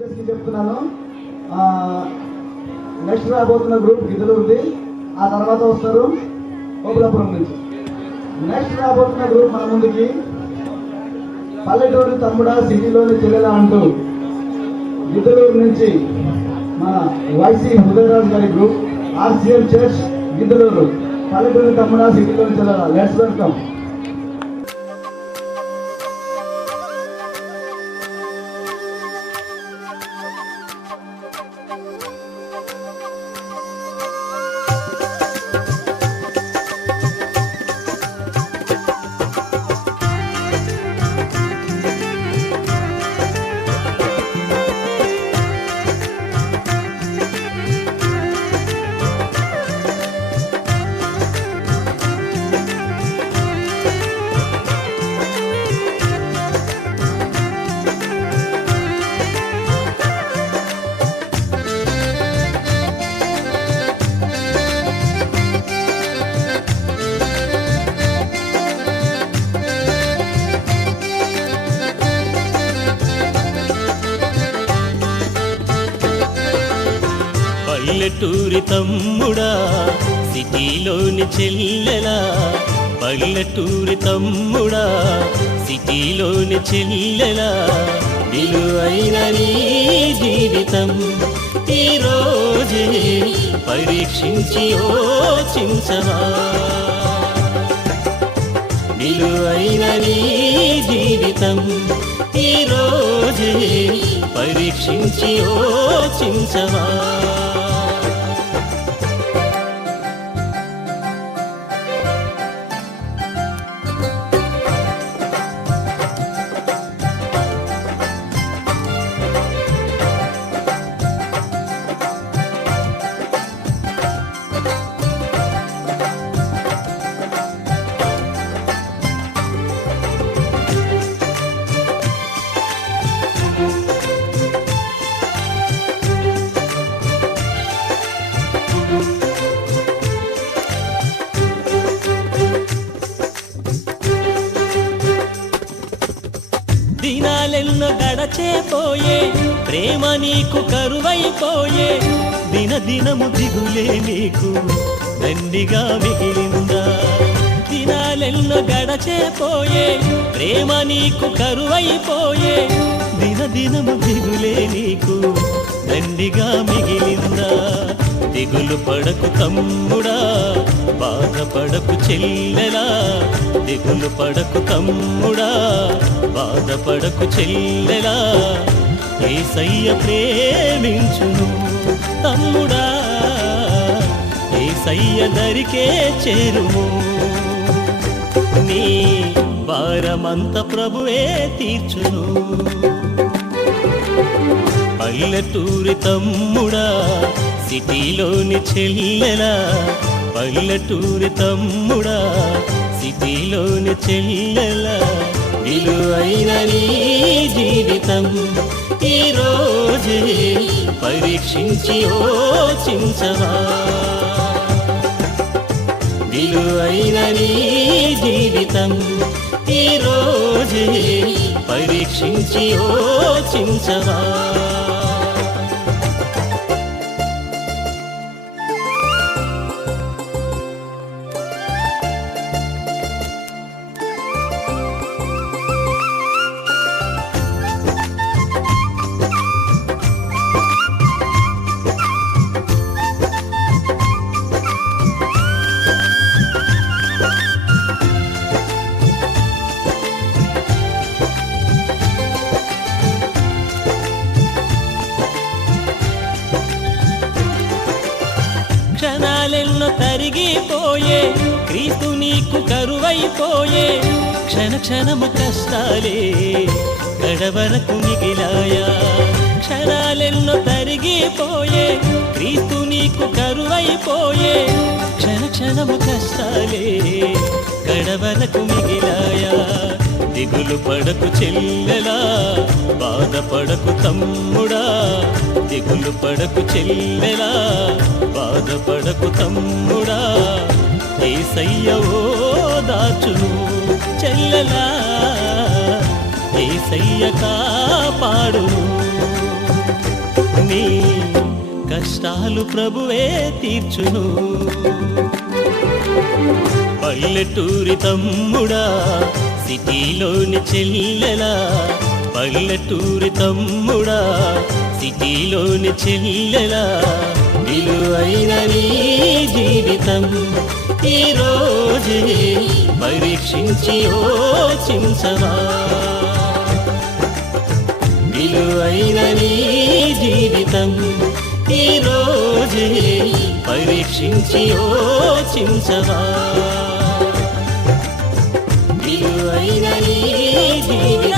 టీచర్స్కి చెప్తున్నాను, నెక్స్ట్ రాబోతున్న గ్రూప్ గిద్దలూరుది, ఆ తర్వాత వస్తారు కోపులాపురం నుంచి. నెక్స్ట్ రాబోతున్న గ్రూప్ మన ముందుకి పల్లెటూరు తమ్ముడా సిటీలోని చెల్లెలా అంటూ గిద్దలూరు నుంచి మన వైసీ ఉదయరాజు గారి గ్రూప్, ఆర్సీఎం చర్చ్ గిద్దలూరు, పల్లెటూరు తమ్ముడా సిటీలోని చెల్లెలా. Let's welcome. పల్లెటూరి తమ్ముడా సిటీలోని చెల్లెలా, పల్లెటూరి తమ్ముడా సిటీలోని చెల్లెలా, విలువైన నీ జీవితం ఈ రోజే పరీక్షించి యోచించవా. విలువైన నీ జీవితం ఈ రోజే పరీక్షించి యోచించవా. దినాలెన్నో గడచే పోయే, ప్రేమ నీకు కరువైపోయే, దినదినము దిగులే నీకు దండిగా మిగిలిందా. దినాలెన్నో గడచే పోయే, ప్రేమ నీకు కరువైపోయే, దినదినము దిగులే నీకు దండిగా మిగిలిందా. దిగులు పడకు తమ్ముడా, బాధపడకు చెల్లెలా, దిగులు పడకు తమ్ముడా, బాధపడకు చెల్లెలా, యేసయ్య ప్రేమించును తమ్ముడా, యేసయ్య దరికే చేరుము. నీ భారమంత ప్రభువే తీర్చును. పల్లెటూరి తమ్ముడా సిటీలోని చెల్లెలా, పల్లెటూరి తమ్ముడా సిటీలోని చెల్లెలా, విలువైన నీ జీవితం ఈ రోజే పరీక్షించి యోచించవా. విలువైన నీ జీవితం ఈ రోజే పరీక్షించి యోచించవా. క్షణాలెన్నో తరిగిపోయే, క్రీస్తు నీకు కరువైపోయే, క్షణ క్షణము కష్టాలే గడవరకు మిగిలాయా. క్షణాలెన్నో తరిగిపోయే, క్రీస్తు నీకు కరువైపోయే, క్షణ క్షణము కష్టాలే గడవరకు మిగిలాయా. దిగులు పడకు చెల్లెలా, బాధపడకు తమ్ముడా, దిగులు పడకు చెల్లెలా, బాధపడకు తమ్ముడా, యేసయ్య ఓదార్చును చెల్లెలా, యేసయ్య కాపాడును. నీ కష్టాలు ప్రభువే తీర్చును. పల్లెటూరి తమ్ముడా సిటీలోని చెల్లెలా, పల్లెటూరి తమ్ముడా సిటీలోని చెల్లెలా, విలువైన నీ జీవితం ఈ రోజే పరీక్షించి యోచించవా. విలువైన నీ జీవితం ఈ రోజే పరీక్షించి యోచించవా. విలువైన నీ జీవితం